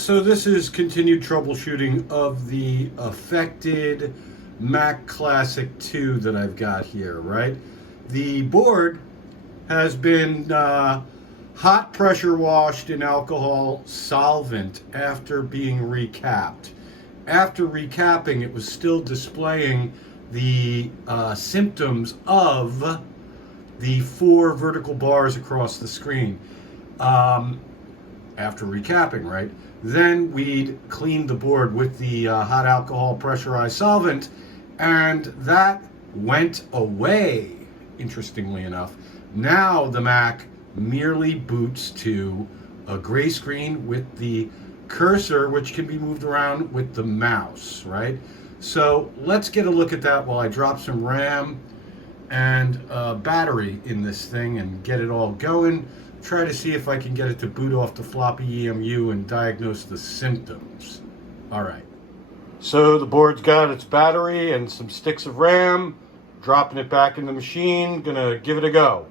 So this is continued troubleshooting of the affected Mac Classic 2 that I've got here, right? The board has been hot pressure washed in alcohol solvent after being recapped. After recapping, it was still displaying the symptoms of the 4 vertical bars across the screen. After recapping, right? Then we'd cleaned the board with the hot alcohol pressurized solvent, and that went away, interestingly enough. Now the Mac merely boots to a gray screen with the cursor, which can be moved around with the mouse, right? So let's get a look at that while I drop some RAM and battery in this thing and get it all going. Try to see if I can get it to boot off the floppy EMU and diagnose the symptoms. All right. So the board's got its battery and some sticks of RAM. Dropping it back in the machine. Gonna give it a go.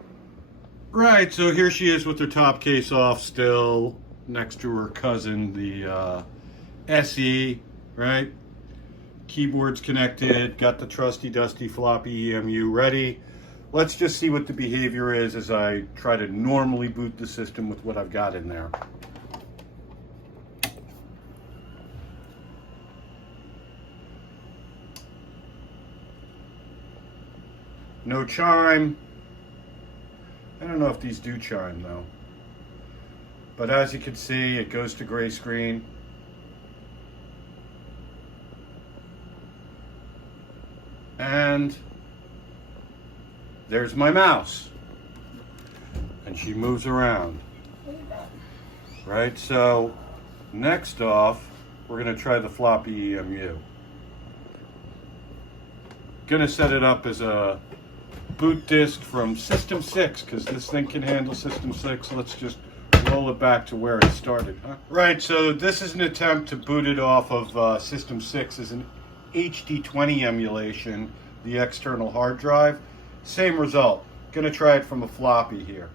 Right, so here she is with her top case off still, next to her cousin, the SE, right? Keyboard's connected, got the trusty dusty floppy EMU ready. Let's just see what the behavior is as I try to normally boot the system with what I've got in there. No chime. I don't know if these do chime though. But as you can see, it goes to gray screen. And there's my mouse. And she moves around. Right, so next off, we're gonna try the floppy EMU. Gonna set it up as a boot disk from System 6, because this thing can handle System 6. Let's just roll it back to where it started, huh? Right, so this is an attempt to boot it off of System 6 as an HD20 emulation, the external hard drive. Same result. Gonna try it from a floppy here.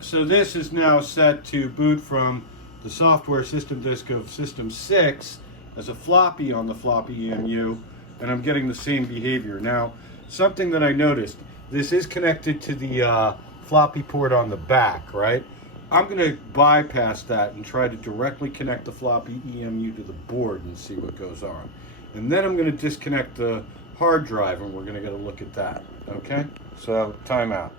So this is now set to boot from the software system disk of System 6 as a floppy on the floppy EMU, and I'm getting the same behavior. Now, something that I noticed, this is connected to the floppy port on the back, right? I'm gonna bypass that and try to directly connect the floppy EMU to the board and see what goes on. And then I'm gonna disconnect the hard drive and we're gonna get a look at that, okay? So, timeout.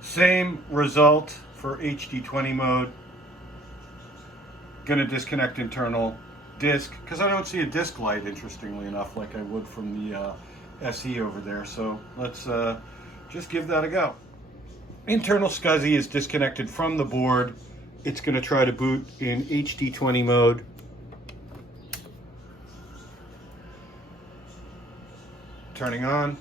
Same result for HD20 mode. Gonna disconnect internal disk, because I don't see a disk light, interestingly enough, like I would from the SE over there. So let's just give that a go. Internal SCSI is disconnected from the board. It's gonna try to boot in HD20 mode. Turning on.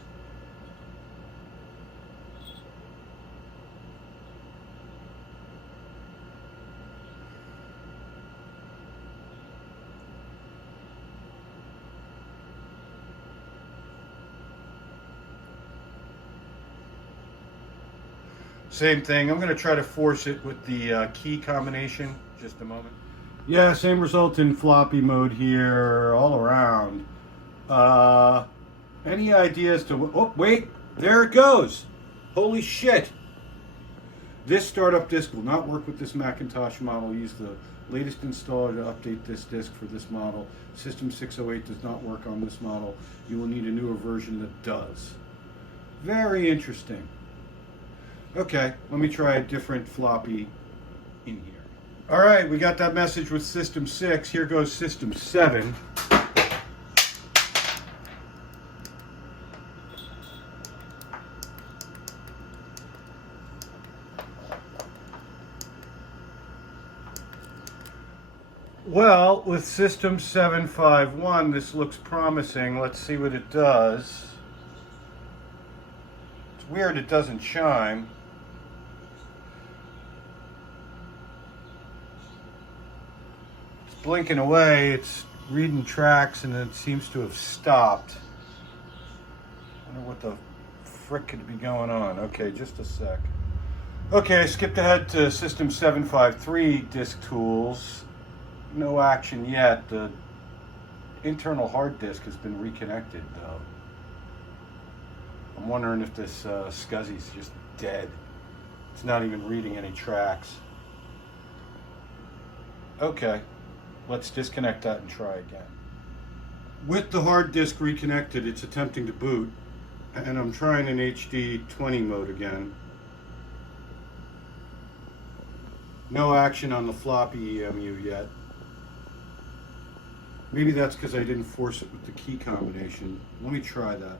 Same thing. I'm going to try to force it with the key combination. Just a moment. Yeah, same result in floppy mode here all around. Any ideas to... Oh, wait. There it goes. Holy shit. This startup disk will not work with this Macintosh model. Use the latest installer to update this disk for this model. System 608 does not work on this model. You will need a newer version that does. Very interesting. Okay, let me try a different floppy in here. All right, we got that message with System 6. Here goes System 7. Well, with System 751, this looks promising. Let's see what it does. It's weird it doesn't chime. Blinking away, it's reading tracks and it seems to have stopped. I wonder what the frick could be going on. Okay, just a sec. Okay, I skipped ahead to System 753 disk tools. No action yet. The internal hard disk has been reconnected though. I'm wondering if this SCSI's just dead. It's not even reading any tracks. Okay, let's disconnect that and try again. With the hard disk reconnected, it's attempting to boot, and I'm trying in HD 20 mode again. No action on the floppy EMU yet. Maybe that's because I didn't force it with the key combination. Let me try that.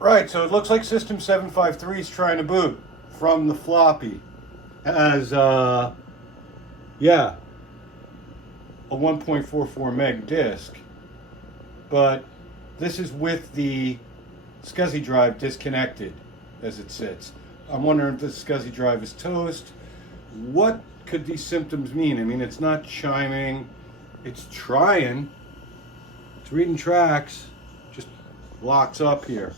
Right, so it looks like System 753 is trying to boot from the floppy. As, yeah, a 1.44 meg disk. But this is with the SCSI drive disconnected as it sits. I'm wondering if this SCSI drive is toast. What could these symptoms mean? I mean, it's not chiming. It's trying. It's reading tracks. Just locks up here.